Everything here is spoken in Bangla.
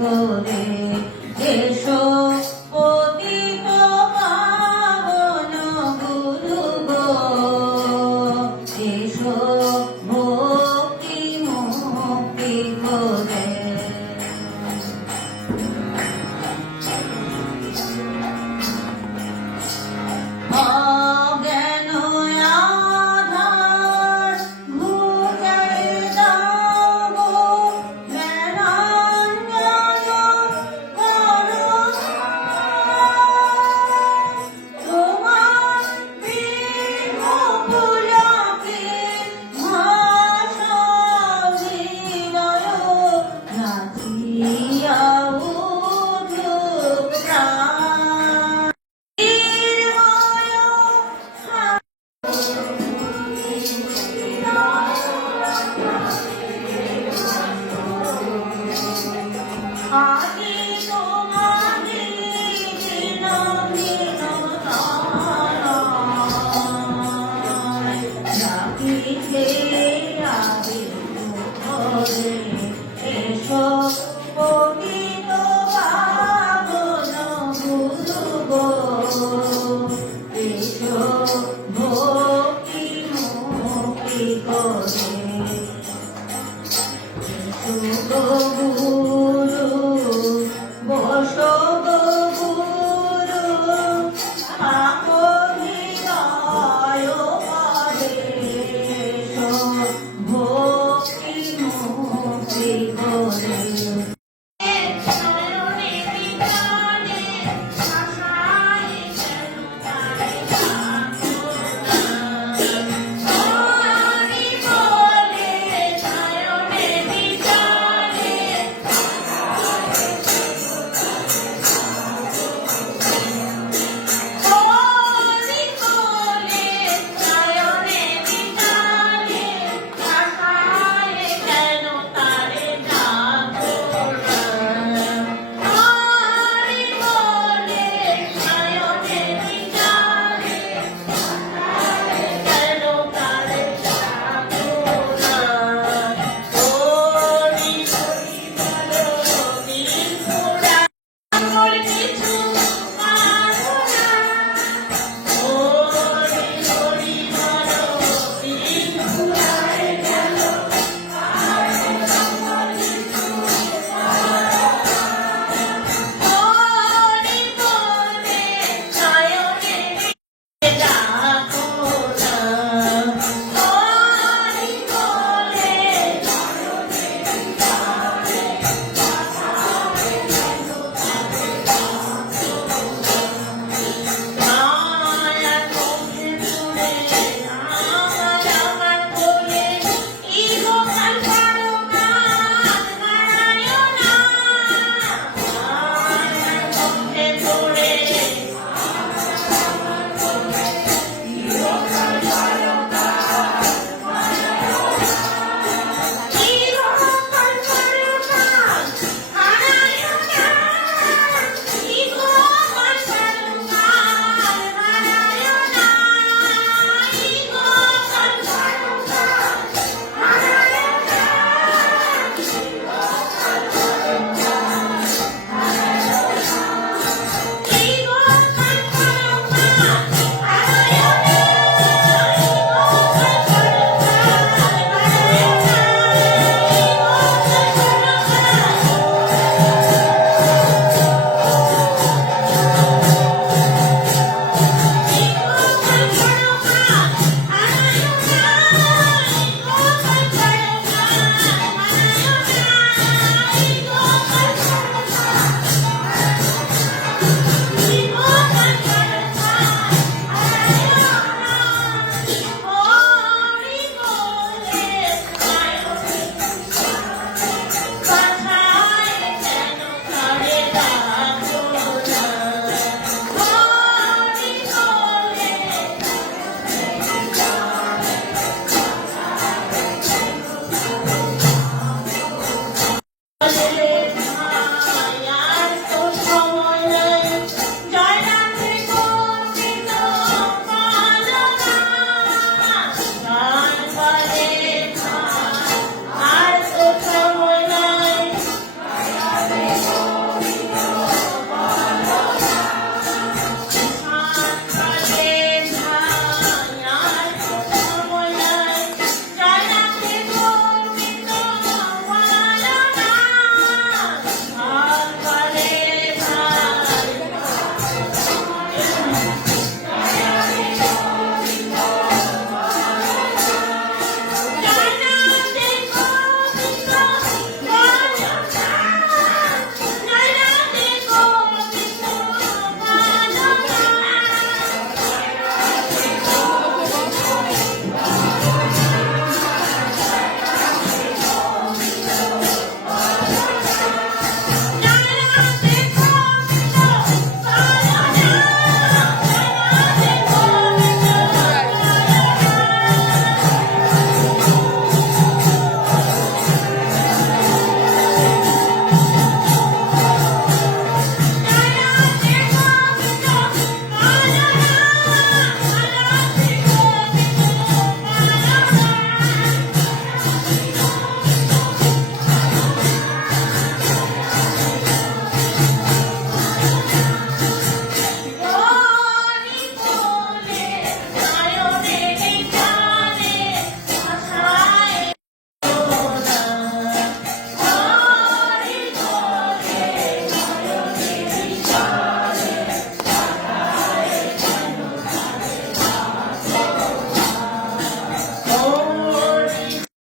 করে এসো।